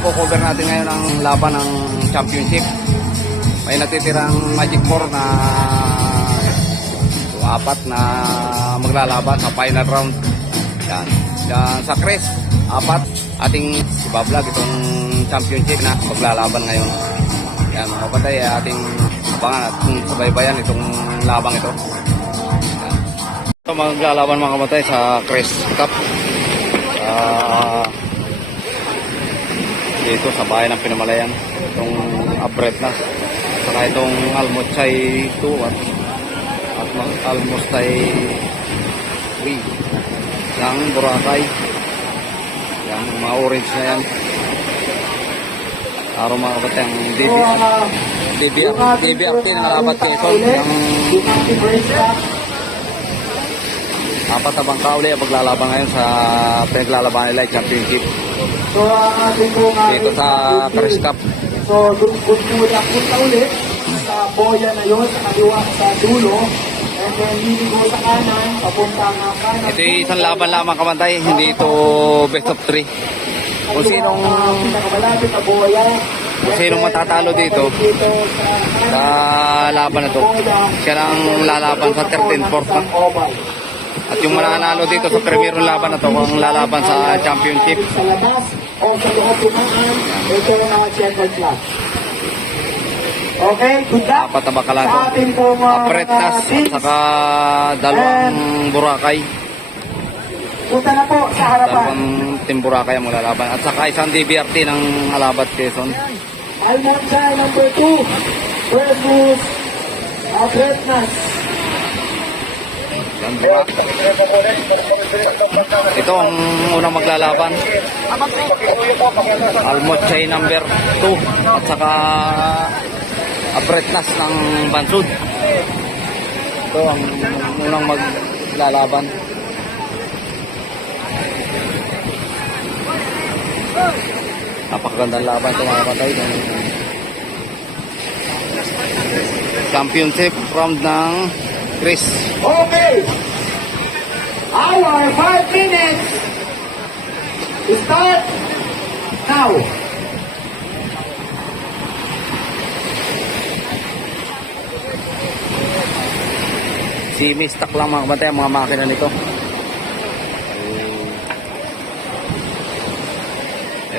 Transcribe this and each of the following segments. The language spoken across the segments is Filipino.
i-cover natin ngayon ang laban ng championship. May natitirang Magic 4 na apat na maglalaban sa final round. Yan. Yan sa Chris, apat. Ating ibablog itong championship na maglalaban ngayon. Yan mga kapatay, ating abangan at subaybayan itong labang ito. Yan. Ito maglalaban mga kapatay sa Chris Cup. Dito sa bayan ng Pinamalayan. Itong Abret na. Saka itong Almochay 2 at Almochay 3 ng Boracay. Yan, mga orange na yan. Araw mga kapatay ang DBRT na nalabat kay Sol. Apat na bangka uli ang maglalaban ngayon sa pinaglalaban nila championship. So, ating po dito sa Chris Cup. So, punta ulit sa boya na yun, sa kaliwa sa dulo. And then, liligo sa kanan, papunta ng kanan. Ito yung isang laban lamang kapantay, hindi ito best of 3. Kung sinong matatalo dito sa laban na to, siya lang lalaban sa 13-4 na. At yung mananalo dito sa premier laban na to, kung lalaban sa championship. Sa labas o sa loob tumaan, ito ang mga checkered flag. Okay, good luck. Apat na bakalan to. Sa ating pong Apretas at saka dalawang Boracay. Punta na po sa harapan. Dalawang team Boracay ang maglalaban. At saka isang DBRT ng Alabat Quezon. Almochay number 2 versus Abretnas. Ito ang unang maglalaban. Almochay number 2 at saka Abretnas ng Bansud. Ito ang unang maglalaban. Napakagandang laban ito mga kapatay. Championship round ng Chris. Okay. Our 5 minutes start now. Si Mistak lang mga kapatay, ang mga makina nito.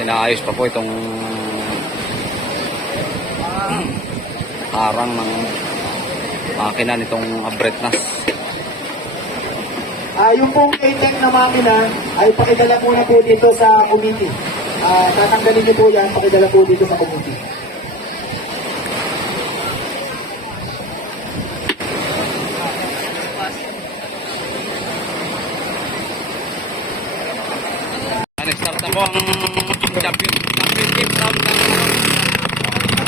Naayos pa po itong harang ng makina nitong Abretnas. Yung pong K-Tech na makina ay pakidala muna po dito sa committee. Tatanggalin niyo po yan, pakidala po dito sa committee. Start na po ang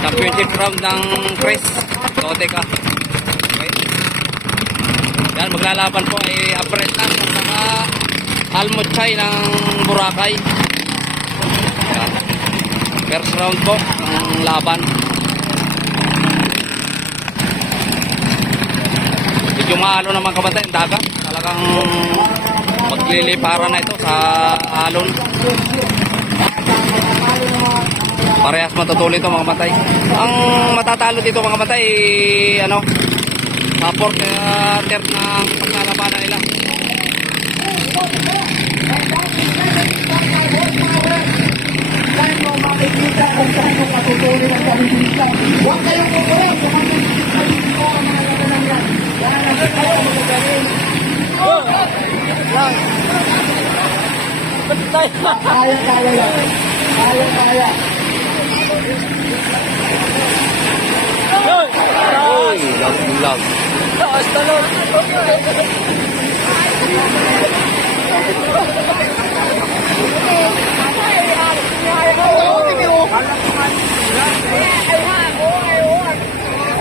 championship round ng Chris. So, teka. Okay. Yan, maglalaban po ay Abretnas at saka Almochay ng Boracay. Yan. First round po ng laban. Medyo maalo naman kapatay, dagat. Talagang magliliparan na ito sa alon. Parehas matutuloy ito mga matay. Ang matatalo dito mga matay, ano, sa fourth third na paglalabanan nila. Saan mo makikita kung saan mo matutuloy ang pamilita? Huwag kayong kukulang sa mga pagkakita ang mga labanan yan. Wala na kayo magagaling. Kaya lang. Kaya. Uy, lag.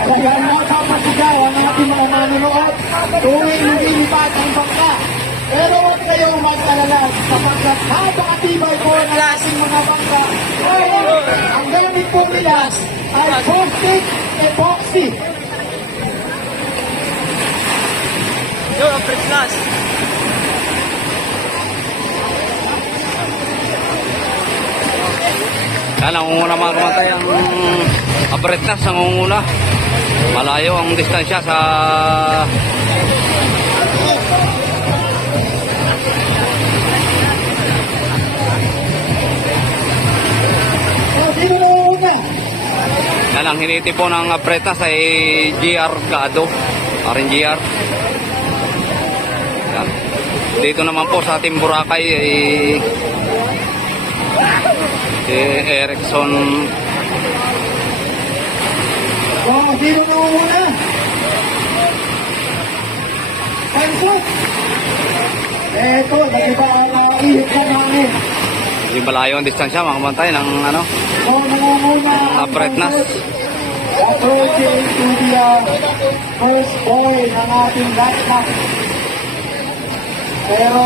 Kaya nakapasigaw ang ating mga manunood tuwing nililipat ang bangka. Pero huwag kayong mag-alala sapagkat napakatibay po ang ating mga bangka. Ang gamit po nila ay Post-it epoxy. Yo, ang Christmas. Yan, nangunguna mga kamantay ang Abretnas, nangunguna. Malayo ang distansya sa Sino na una? yan, ang hiniti po ng Abretnas ay GR Gado. RNGR. Yan. Dito naman po sa ating Boracay ay si Erickson. Sino na una? Pansot! Eto, nagiba ang ihip na namin. Hindi malayo ang distansya mga kamantay ng ano, Nangunguna ang Abretnas. approaching to the first boy ng ating lighthouse. Pero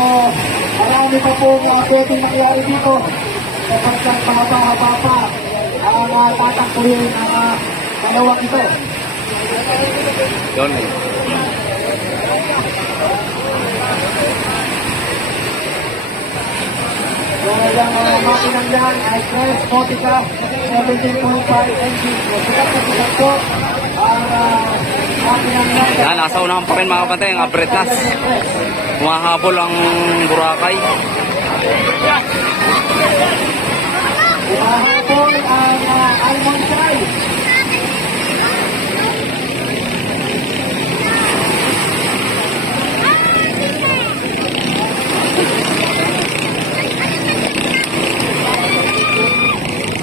marami pa po mga pwedeng mangyari dito sapagkat mahaba-haba pa ang tatakbuhin ng dalawang ito. Yun. Dahil ang makinang yan ay Crest Nautica 17.5 engine. Sikat na sikat po ang makinang yan. Yan, nasa unahan pa rin mga kapatid, ang Abretnas. Humahabol ang Boracay. Umahapon ang Almondsay.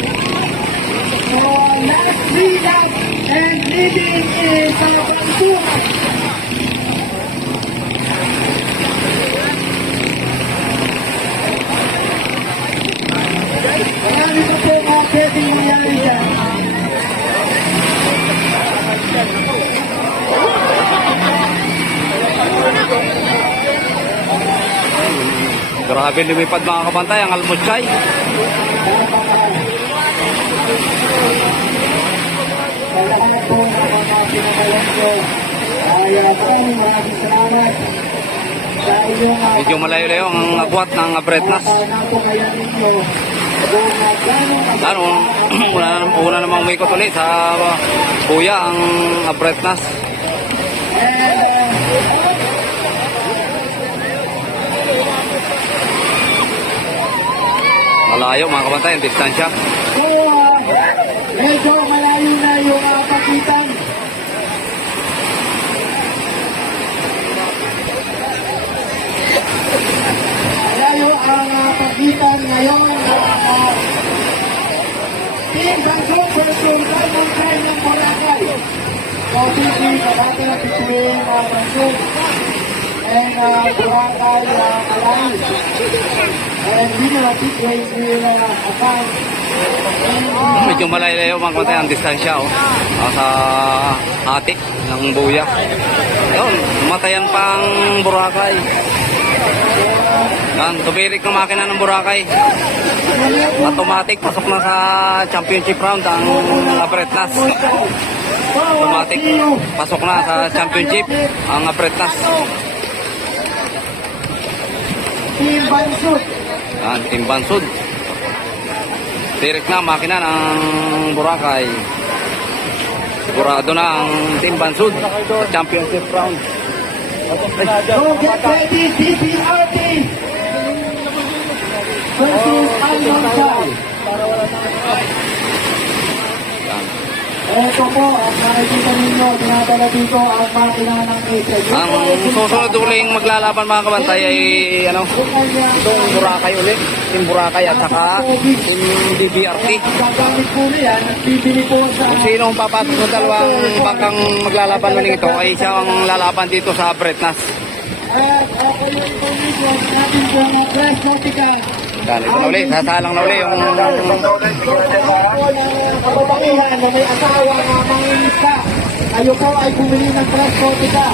So, last three laps and leading is Bansuan. Marami pa po mga pwedeng mangyari dyan. Grabe lumipad mga kapantay ang Almondsay. Sa lahat po ng mga pinagalan ko ay maraming salamat sa inyong Medyo malayo-layo ang agwat ng Abretnas. napukayan ninyo kung gano'ng Ano, una namang umikot ulit sa kuya ang Abretnas. Malayo mga kapantay ang distansya. So, medyo malayo na yung pagitan. Malayo ang pagitan ngayon. Team Bangkok versus Diamond Time ng Boracay. So, busy the battle between Bangkok and Boracay Alliance. And winner of this race will account. Medyo malayo mga kapantay ang distansya sa atik ng buya. Yun, matayan pang Boracay. Yan, tumirik ng makina ng Boracay. Automatic, pasok na sa championship round ang Abretnas. Automatic, pasok na sa championship ang Abretnas. Team Bansut. Yan, Team Bansud. Tirik na makina ng Boracay. Sigurado na ang Team Bansud sa championship round. So get ready, DPRT versus Almondsay. Ito po, ang nakikita ninyo, dinadala dito ang makina ng Ace. Ang susunod uling maglalaban mga kabantay ay itong Boracay ulit. Team Boracay at saka Team DBRT. Ang gagamit po na yan, bibili po sa... Kung sino ang papasok sa dalawang bangkang maglalaban ulit ito ay siya ang lalaban dito sa Abretnas. Ako yung information natin po ng Crest Nautica. Yan, ito na ulit. Sasalang na ulit yung Kababakihan na may asawa na mangingista. Kayo po ay bumili ng Crest Nautica.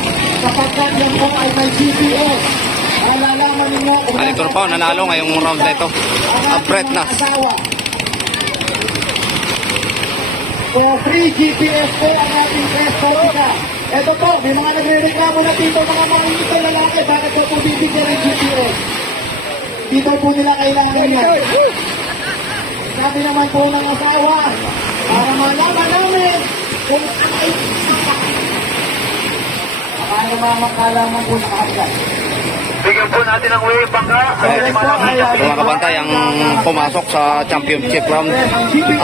Kapag yan po ay may GPS. Alalaman ninyo kung Ito na po, nanalo ngayong round na ito. Abretnas. So, free GPS po ang ating Crest Nautica. Ito po, may mga nagre-reklamo na dito mga mangingista lalaki. Bakit po bibigyan ng GPS? Dito po nila kailangan yan. sabi naman po ng asawa, para malaman namin kung ano ay para makakalaman po nakakagay. Bigyan po natin ng way bangka. Ito mga kabantay ang pumasok sa championship round.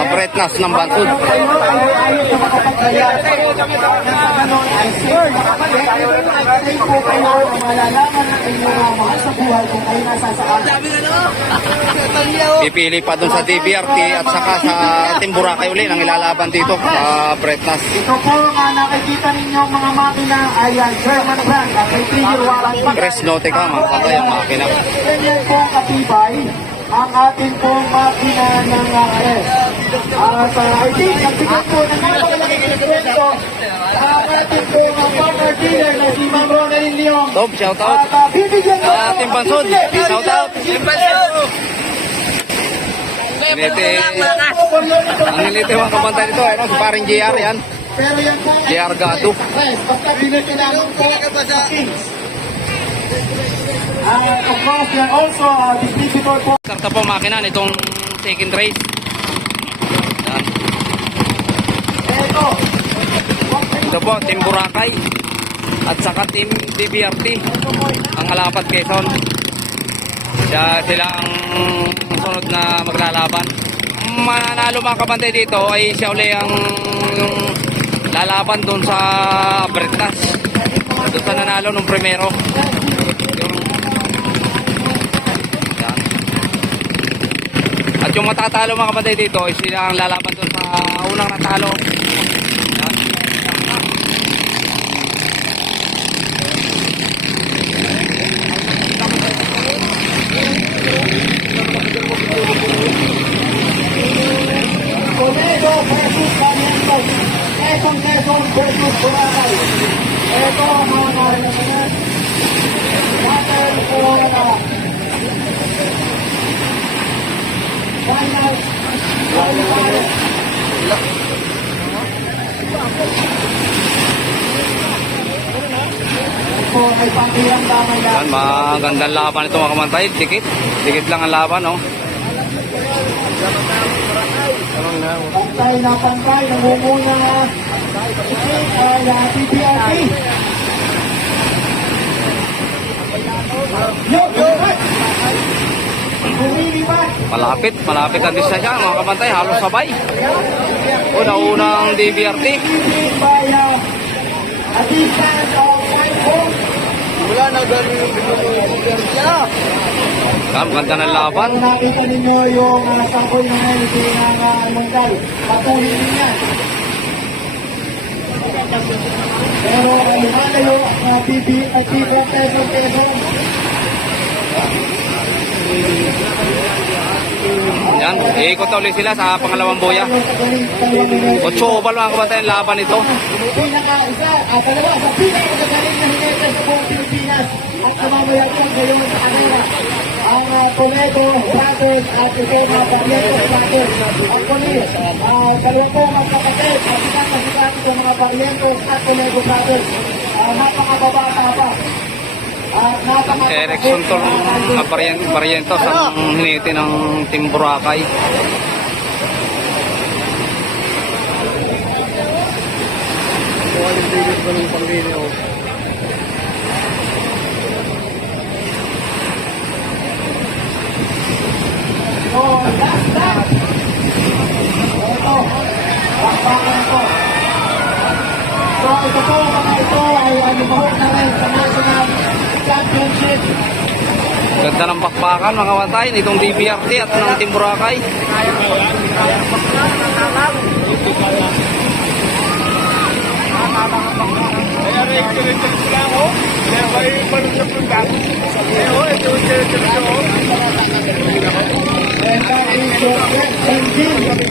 Bretnas ng Bansud. Kayo ay ayaw na makapagkaya. Sa ganon ay safe makapagkaya. Safe po kayo na malalaman ng inyong mahal sa buhay kung kayo nasa saan. Pipili pa dun sa DBRT at saka sa Team Boracay uli ang ilalaban dito sa Bretnas. Ito po nga nakikita ninyo mga makina ay German brand at may trigger warranty. Chris Nautica mga kabantay ang makina. Ganyan po katibay ang ating pong makina ng RS. At I think nagsigat po ng napakalaking kwento ang ating pong partner dealer na si Ma'am Ronaldin Leong. Tob, shout out. At bibigyan ko Team Bansud, shout out. Team Bansud. Ang niliti mga kabantay dito ay si paring JR yan. Pero yan po ay JR Gado. basta binigyan po sa Kings. Of course, yan also distributor po. Karta po makina nitong second race. Yan. Ito. Ito po, Team Boracay at saka Team DBRT ang Alapat Quezon. Sila ang sunod na maglalaban. Mananalo mga kabantay dito ay siya uli ang yung lalaban doon sa Bretnas. Doon sa nanalo nung primero. Yung, yan. At yung matatalo mga kabantay dito ay sila ang lalaban doon sa unang natalo. Yan. Toledo versus Calientos. Quezon versus Boracay. Ito ang mga nararamdaman. Water for final. Ito ay pangkirang damay na. Yan, magandang laban ito mga kabantay. Dikit lang ang laban, no? Pantay na pantay, nangunguna ay PPRT. Bumilipat. Malapit ang distansya mga kabantay, halos sabay. Una-unang DBRT. By a distance of 5 Wala na ganun yung pinag-uberya. Yan, ganda ng laban. Kung nakita ninyo yung sample na ngayon ng Mungkal, patuloy din yan. Pero lumalayo ang PB at Peso. Yan, iikot na ulit sila sa pangalawang boya. 8 oval mga kabantay ang laban ito. Pinaka-isa, palawa, sa pinaka-magaling na hinete sa buong Pilipinas at namamayan po ngayon sa kanila. Ang Toledo Brothers at ito mga Barrientos Brothers. Actually, dalawa po mga kapatid at sikat ito mga Barrientos at Toledo Brothers. Napakababata pa. At napakababata. Erickson to ng Barrientos ang hiniti ng Team Boracay. So, last time. Ito. Bakbakan ko. So, ito po mga ito ay lumahok na rin sa National Championship. Ganda ng bakbakan mga kabantay nitong DBRT at ng Team Boracay. Kaya rin-rin-rin sila ako. Kaya ba yung parang sa pagkat? Pero ito yung rin-rin ako. And that is your best engine.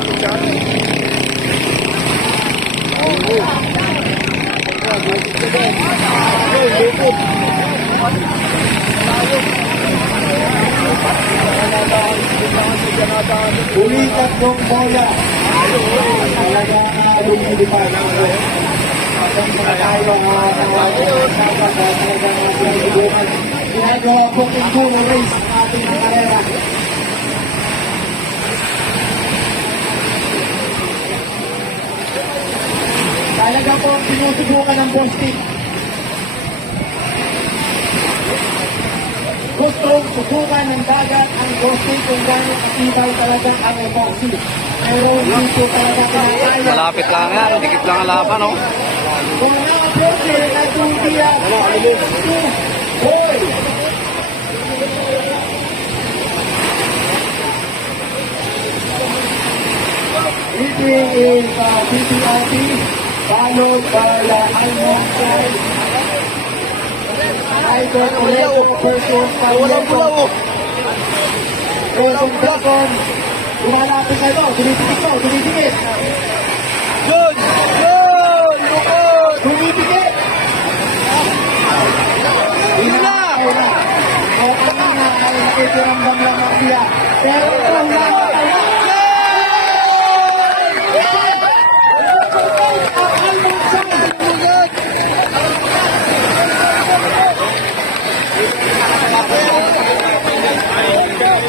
Ulikat ng bola. Talagang lumilipad. Ginagawa pong enduro race ang ating karera. Talaga po sinusubukan ng Bostik. Gustong subukan ng dagat ang Bostik kung gano'ng katibay talaga ang epoxy. Pero hindi po talaga kinakaya. Malapit lang yan. Dikit lang ang laban, oh. Kung na-approacher na Tultia, 5-2, boy! Leading is BPRT, followed by Almond Side. Idol Oleto versus Carlito. Presong second. Lumalapit na ito. Dumidikit ito. Dumidikit. Yun! Yun! Lukot! Dumidikit. Yun na! O kanina ay nakikiramdam lamang siya. Pero kung nakatawa.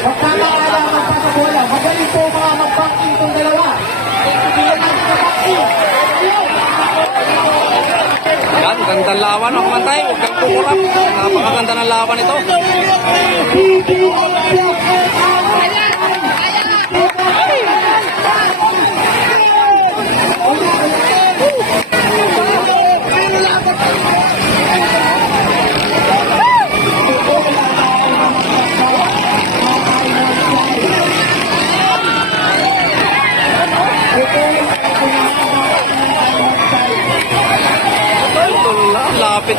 Magkakaalaman pa sa bola. Magaling po mga mag-banking itong dalawa. Bigyan natin sa banking. Yan, gandang laban, oh, Kamantay. Huwag kang kukurap. Napakaganda ng laban ito. Ito lang, lapit.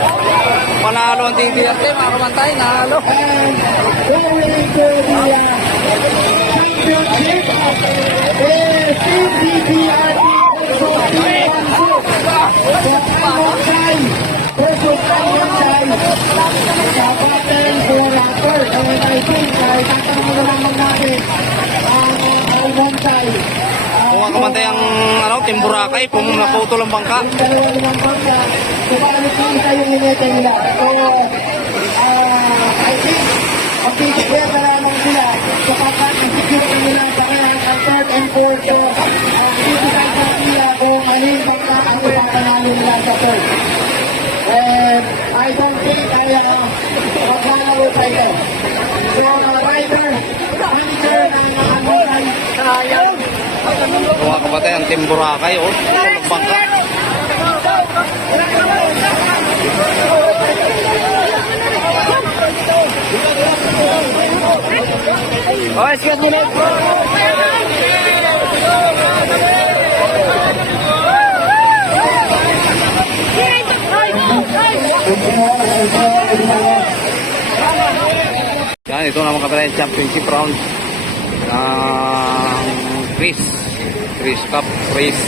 Panalo ang TDRT, mga Kamantay. Nalo. And going to the championship is Team DPRT versus Team Wansu. So, Almonsay versus Almonsay sa battle for third. And I think, tatanong na lamang natin ang Almonsay. Kung ang Kamantay ang ano, Team Boracay, naputol ang bangka. Yung dalawa naman bangka, sumalit lang sa yung linete nila. So, I think, magtitigyan na lamang sila sapagkat ang security nila sa kaya ang third and fourth. So, titigan sa nila kung alin bangka ang ipapanalo nila sa third. And I don't think ay magmanalo tayo. So, rider, manager ng Almonsay, sayang. Kung ang Kamantay ang Team Boracay, oh. Ang bangka. Oh, excuse me, Yan, ito naman kapatid, championship round ng Chris Cup race.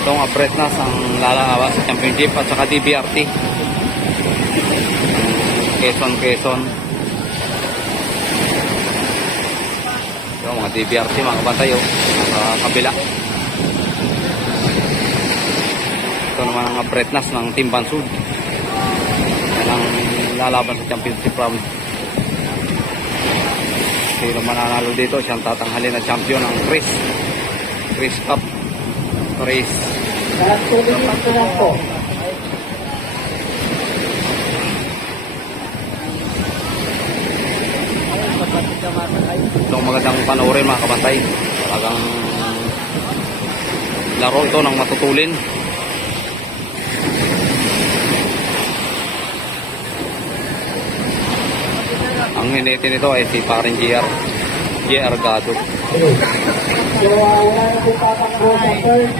Itong Abretnas ang lalaban sa championship at saka DBRT. Quezon. Ito mga DBRT, mga kabantay, oh, sa kabila. Ito naman ang Abretnas ng Team Bansud. Yan ang lalaban sa championship round. Sino mananalo dito, siyang tatanghalin na champion ng Chris Cup race. At tuloy ito lang po. Itong magandang panoorin, mga kabantay. Talagang laro ito ng matutulin. Ang hinete nito ay si Paring JR Gado. So, wala na po tatakbo sa third.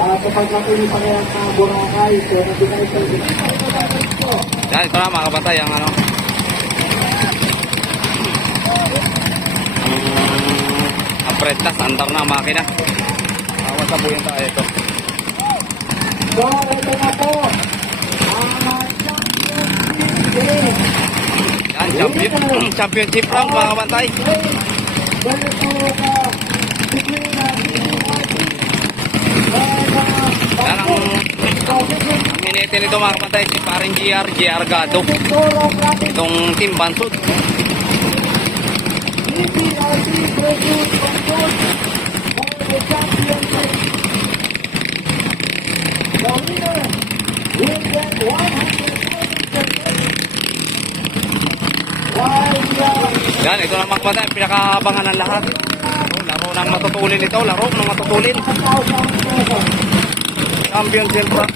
Kapag matuloy pa ngayon sa Boracay, so nabigay sa Yan, ito na mga kabantay, ang ano. Ang Abretnas, andar na ang makina. Masabuhin tayo ito. So, ito na po. Ang championship game. Yan, championship round, mga kabantay. Ganito ka. Yan ang hinete nito, mga kabantay, si Paring JR Gado. Itong Team Bansud. Yan, ito na mga kabataan, pinakaabangan ng lahat. Laro ng matutulin ito, laro ng matutulin. Championship round.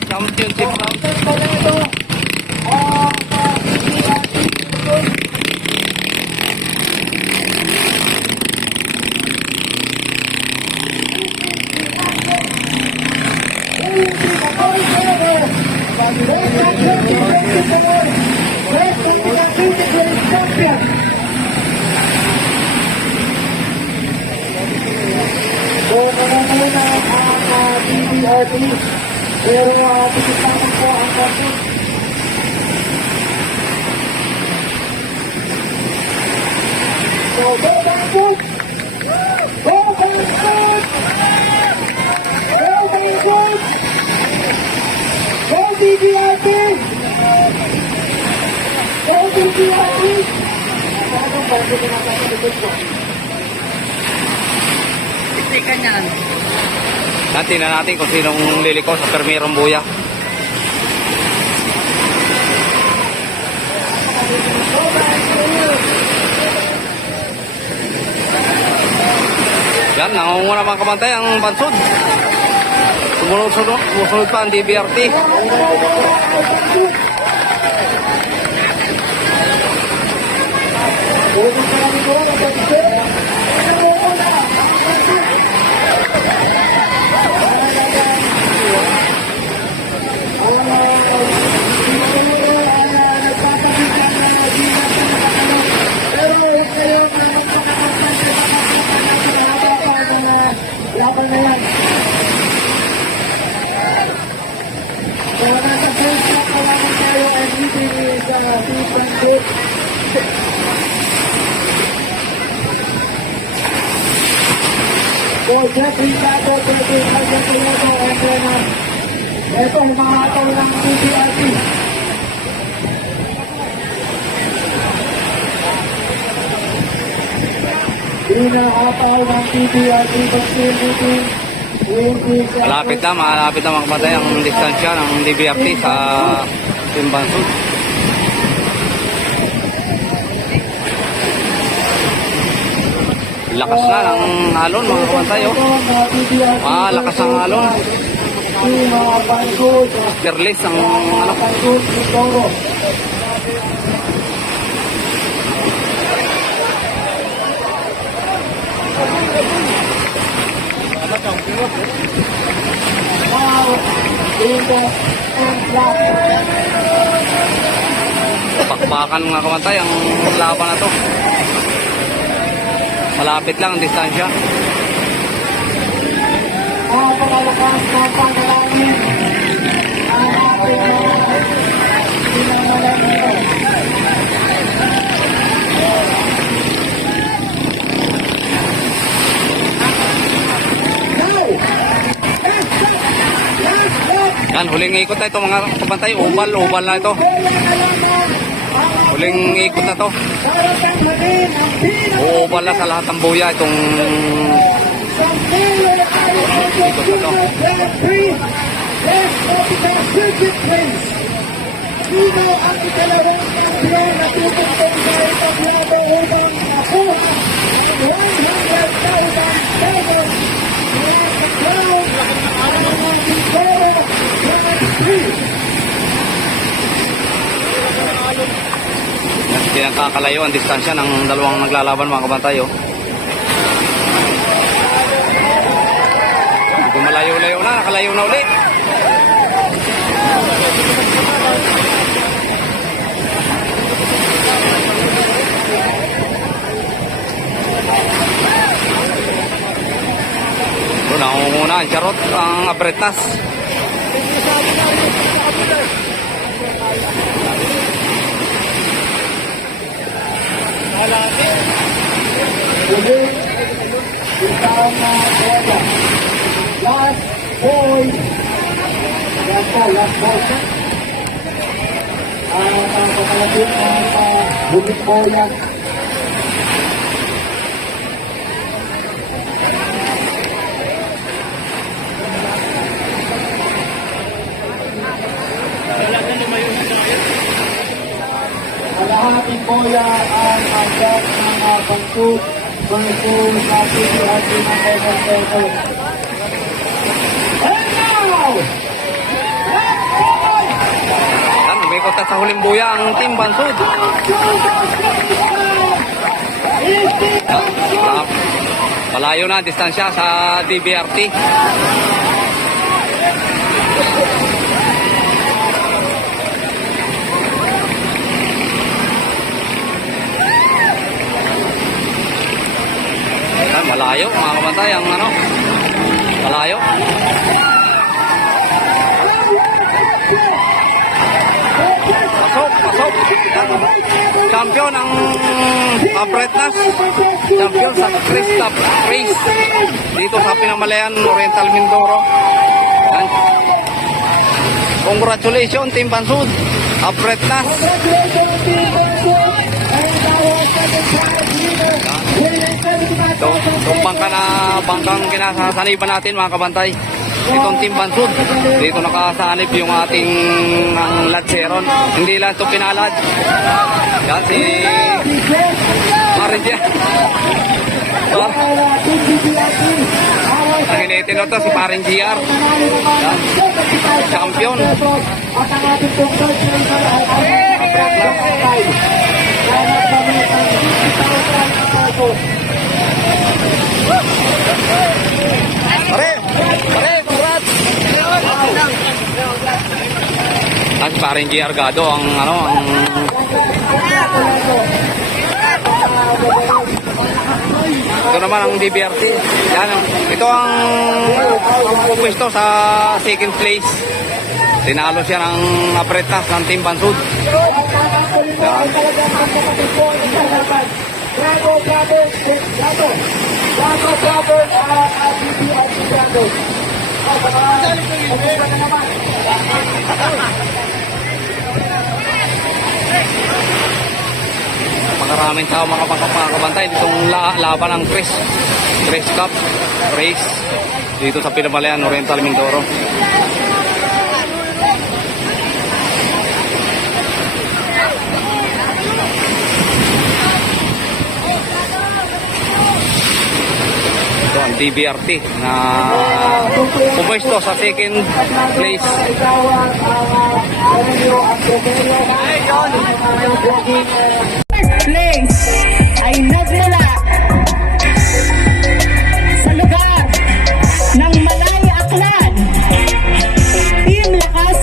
So, muna ang PBRT. Pero pagkakasin po ang kapit. So, go Bangkok! Go Bangkok! Go Bangkok! Go PBRT! Go PBRT! Anong Bangkok na nakakalimutan po? Tingnan natin kung sinong liliko sa Permirong Buya. Yan, nangunguna mga kabantay ang Bansod. Sumunod pa ang DBRT. Laban na yan. So, nasa first lap na naman tayo ang meeting sa season 2. So, Jeffrey Tato, Jeffrey Tato, and then, ito, humahataw ng PBRT. Hinahataw ng PBRT meeting. Malapit na mga kabantay ang distansya ng DBRT sa Team Bansod. Lakas na ng alon mga kabantay. Lakas ang alon. Careless ang ano. Pakpakan mga kabantay ang laban na to. Malapit lang ang distansya. Pangalakas na pangalangin ang ating pinangalan. Yan, huling ikot na ito mga kabantay. Oval na ito. Huling ikot na to. Oval na sa lahat ng buya itong ikot na to. Sino ang ikalawang kampiyon na tutugtog sa itablado upang ako 100,000 pesos mula sa crowd ang mga Victoria Grand Prix. Hindi nakakalayo ang distansya ng dalawang naglalaban mga kabantay. Hindi malayo-layo na, nakalayo na ulit. Ito, nakunguna ang charot, ang abretas. Ulit, isang bola. Last boy. Yan po, last boy. Ang kakalapit ng bulit bola. Buya ang agad ng Bangkok versus sa PBRT ng Common. And now, let's go! Yan, umikot na sa huling buya ang Team Bansud. Yan, malayo na ang distansya sa DBRT. Yan, malayo mga kabantay ang ano, malayo. Pasok, pasok. Yan. Champion ang Apretnas. Champion sa Chris Cup race dito sa Pinamalayan, Oriental Mindoro. Yan. Congratulations Team Bansud, Apretnas. Itong bangkang kinasasaniban natin mga kabantay. Itong Team Bansud, dito nakasanib yung ating ang Ladseron. Hindi lang ito pinalad. Yan si Marinja. Ang initin ito si Paring GR. Yan. Champion. At ang ating tungkol Pare, pare, congrats. At Paring GR Gado ang ano ang ito naman ang DBRT. Yan, ito ang pwesto sa second place. Tinalo siya ng Apretnas ng Team Bansud. Yan. Bravo, bravo, bravo. Bravo, bravo, bravo. Maraming tao mga kabantay ditong laban ng Chris Cup race dito sa Pinamalayan, Oriental Mindoro. Ito ang DBRT na pumwesto sa second place. Place ay nagmula sa lugar ng Malaya Aklan. Team Lakas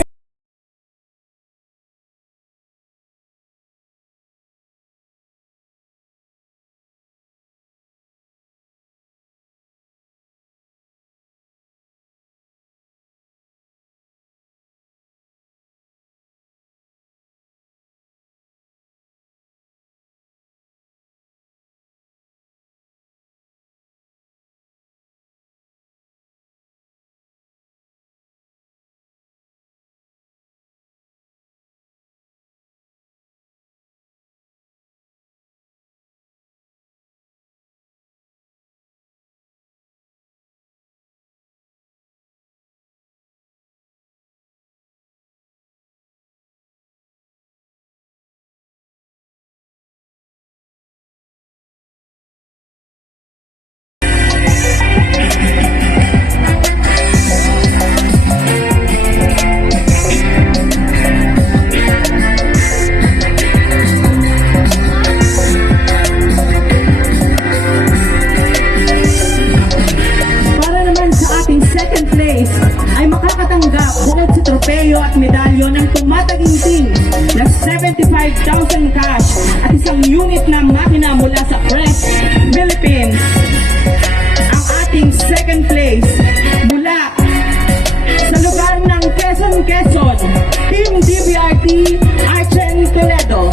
at medalyo ng tumataginting na 75,000 cash at isang unit na makina mula sa Press Philippines. Ang ating second place mula sa lugar ng Quezon, Team DBRT Archen Toledo.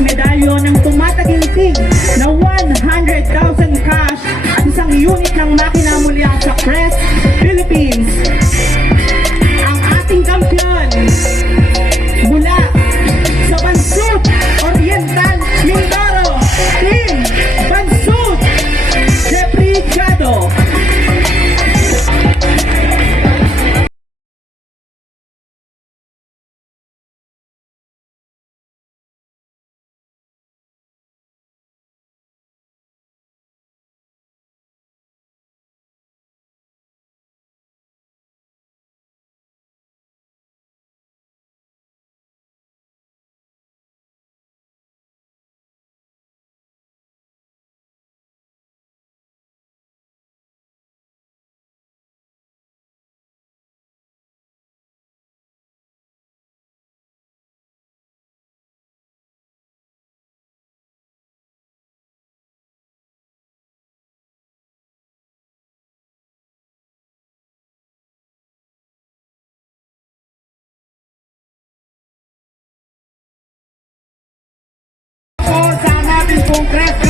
medalyo ng tumataginting na 100,000 cash at isang unit ng makina mula sa Crest, Philippines. Ang ating kampiyon mula sa Bansud, Oriental, Mindoro, Team Bansud, Jeffrey Gado. Sa natin pong Crest